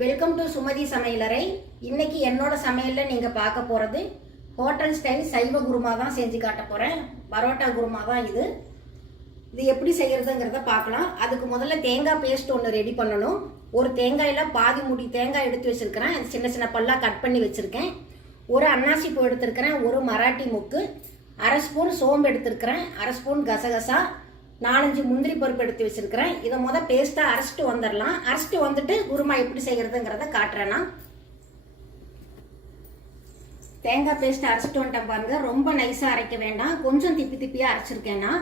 Welcome to Sumathi சமையலறை. இன்னைக்கு என்னோட சமையலில் நீங்கள் பார்க்க போகிறது ஹோட்டல் ஸ்டைல் சைவ குருமா தான் செஞ்சு காட்ட போகிறேன். பரோட்டா குருமா தான் இது. எப்படி செய்கிறதுங்கிறத பார்க்கலாம். அதுக்கு முதல்ல தேங்காய் பேஸ்ட் ஒன்று ரெடி பண்ணணும். ஒரு தேங்காயில் பாதி முடி தேங்காய் எடுத்து வச்சுருக்கிறேன். சின்ன சின்ன பல்லாக கட் பண்ணி வச்சுருக்கேன். ஒரு அன்னாசி பூ எடுத்துருக்கிறேன். ஒரு மராட்டி முக்கு, அரை ஸ்பூன் சோம்பு எடுத்துருக்கிறேன். அரை ஸ்பூன் கசகசா, 4-5 முந்திரி பருப்பு எடுத்து வச்சிருக்கிறேன். இதை பேஸ்ட்டாக அரைச்சிட்டு வந்துடலாம். அரைச்சிட்டு வந்துட்டு குருமா எப்படி செய்கிறதுங்கிறத காட்டுறேன்னா. தேங்காய் பேஸ்ட் அரைச்சிட்டு வந்துட்டேன் பாருங்க. ரொம்ப நைஸாக அரைக்க வேண்டாம், கொஞ்சம் திப்பியாக அரைச்சிருக்கேன்னா.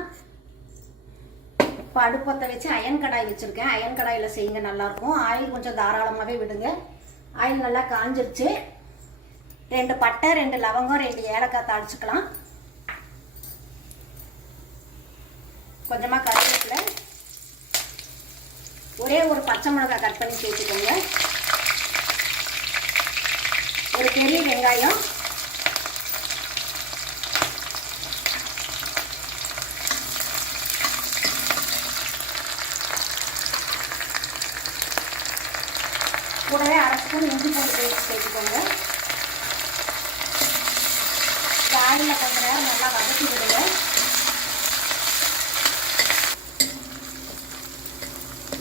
இப்போ அடுப்பத்தை வச்சு அயன் கடாய் வச்சுருக்கேன். அயன் கடாயில் செய்யுங்க, நல்லாயிருக்கும். ஆயில் கொஞ்சம் தாராளமாகவே விடுங்க. ஆயில் நல்லா காஞ்சிருச்சு. 2 பட்டை, 2 லவங்கம், 2 ஏலக்காய் தாளிச்சுக்கலாம். கொஞ்சமாக கருவேப்பிலை, ஒரே ஒரு பச்சை மிளகாய் கட் பண்ணி சேர்த்துக்கோங்க. ஒரு பெரிய வெங்காயம், கூடவே அரை ஸ்பூன் இஞ்சி பூண்டு பேஸ்ட் சேர்த்துக்கோங்க. ஆயிலில் கொஞ்ச நேரம் நல்லா வதக்கி விடுங்க.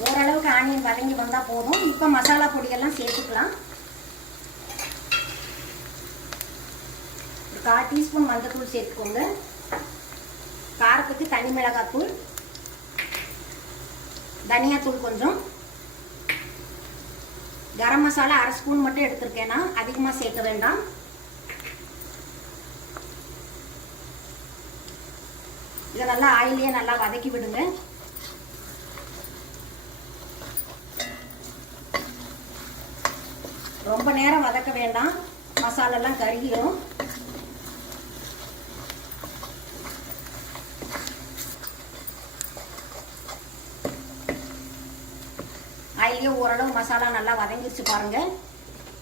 ஓரளவுக்கு ஆனியன் வதங்கி வந்தால் போதும். இப்போ மசாலா பொடியெல்லாம் சேர்த்துக்கலாம். 1/4 டீஸ்பூன் மஞ்சள்தூள் சேர்த்துக்கோங்க. காரத்துக்கு தனி மிளகாத்தூள், தனியாத்தூள் கொஞ்சம், கரம் மசாலா அரை ஸ்பூன் மட்டும் எடுத்துருக்கேன்னா, அதிகமாக சேர்க்க வேண்டாம். இதை நல்லா ஆயிலே நல்லா வதக்கி விடுங்க. ரொம்ப நேரம் வதக்க வேண்டாம், மசாலெல்லாம் கருகிடும். அதுலேயே ஓரளவு மசாலா நல்லா வதங்கிடுச்சு பாருங்க.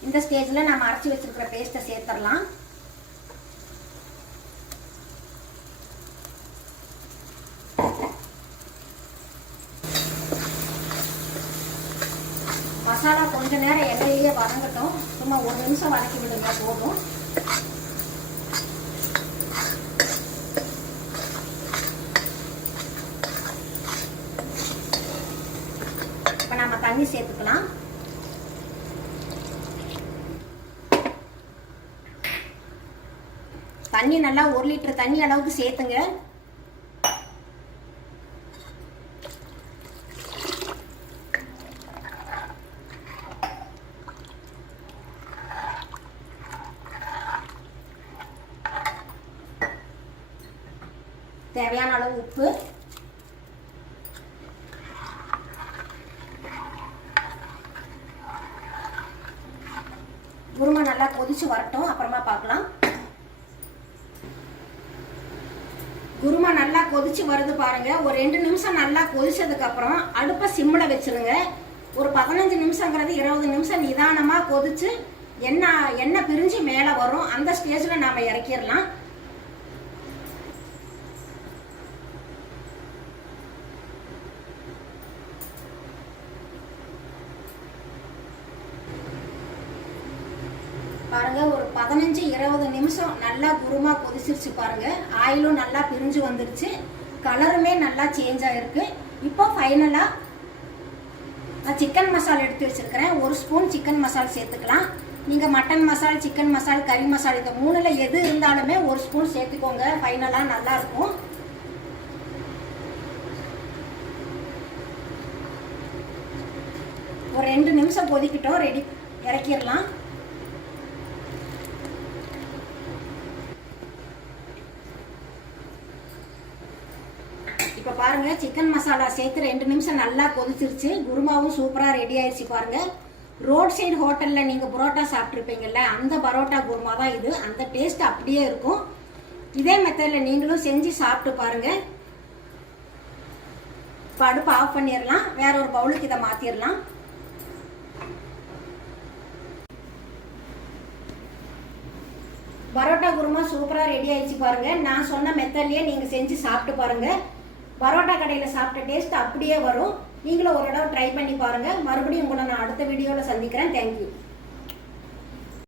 இந்த ஸ்டேஜில் நம்ம அரைச்சி வச்சிருக்கிற பேஸ்ட்டை சேர்த்துடலாம். மசாலா கொஞ்ச நேரம் எண்ணெயிலேயே வதங்கட்டும். சும்மா 1 நிமிஷம் வதக்கி விடுங்க போதும். இப்போ நம்ம தண்ணி சேர்த்துக்கலாம். தண்ணி நல்லா 1 லிட்டர் தண்ணி அளவுக்கு சேர்த்துங்க. தேவையான அளவு உப்பு, குருமா நல்லா கொதிச்சு வரட்டும், அப்புறமா பார்க்கலாம். குருமா நல்லா கொதிச்சு வருது பாருங்க. ஒரு 2 நிமிஷம் நல்லா கொதிச்சதுக்கு அப்புறம் அடுப்பை சிம்மில் வச்சிருங்க. ஒரு 15 நிமிஷங்கிறது 20 நிமிஷம் நிதானமாக கொதிச்சு எண்ணெய் பிரிஞ்சு மேலே வரும். அந்த ஸ்டேஜில் நாம் இறக்கிடலாம். பாருங்க, ஒரு 15-20 நிமிஷம் நல்லா குருமா கொதிச்சிருச்சு பாருங்க. ஆயிலும் நல்லா பிரிஞ்சு வந்துருச்சு, கலருமே நல்லா சேஞ்ச் ஆயிருக்கு. இப்போ ஃபைனலா நான் சிக்கன் மசாலா எடுத்து வச்சிருக்கிறேன். 1 ஸ்பூன் சிக்கன் மசாலா சேர்த்துக்கலாம். நீங்க மட்டன் மசாலா, சிக்கன் மசாலா, கறி மசாலா, இந்த 3ல எது இருந்தாலுமே 1 ஸ்பூன் சேர்த்துக்கோங்க. ஃபைனலா நல்லா இருக்கும். ஒரு 2 நிமிஷம் கொதிக்கிட்டோம், ரெடி, இறக்கிடலாம். இப்போ பாருங்க, சிக்கன் மசாலா சேர்த்து 2 நிமிஷம் நல்லா கொதிச்சிருச்சு. குருமாவும் சூப்பராக ரெடி ஆயிடுச்சு பாருங்க. ரோட் சைடு ஹோட்டலில் நீங்கள் பரோட்டா சாப்பிட்ருப்பீங்கல்ல, அந்த பரோட்டா குருமா தான் இது. அந்த டேஸ்ட் அப்படியே இருக்கும். இதே மெத்தடில் நீங்களும் செஞ்சு சாப்பிட்டு பாருங்க. இப்போ அடுப்பு ஆஃப் பண்ணிடலாம். வேற ஒரு பவுலுக்கு இதை மாற்றிடலாம். பரோட்டா குருமா சூப்பராக ரெடி ஆயிடுச்சு பாருங்க. நான் சொன்ன மெத்தட்லேயே நீங்கள் செஞ்சு சாப்பிட்டு பாருங்க. பரோட்டா கடையில் சாப்பிட்ட டேஸ்ட் அப்படியே வரும். நீங்களும் ஒரு தடவை ட்ரை பண்ணி பாருங்கள். மறுபடியும் உங்களை நான் அடுத்த வீடியோவில் சந்திக்கிறேன். தேங்க்யூ.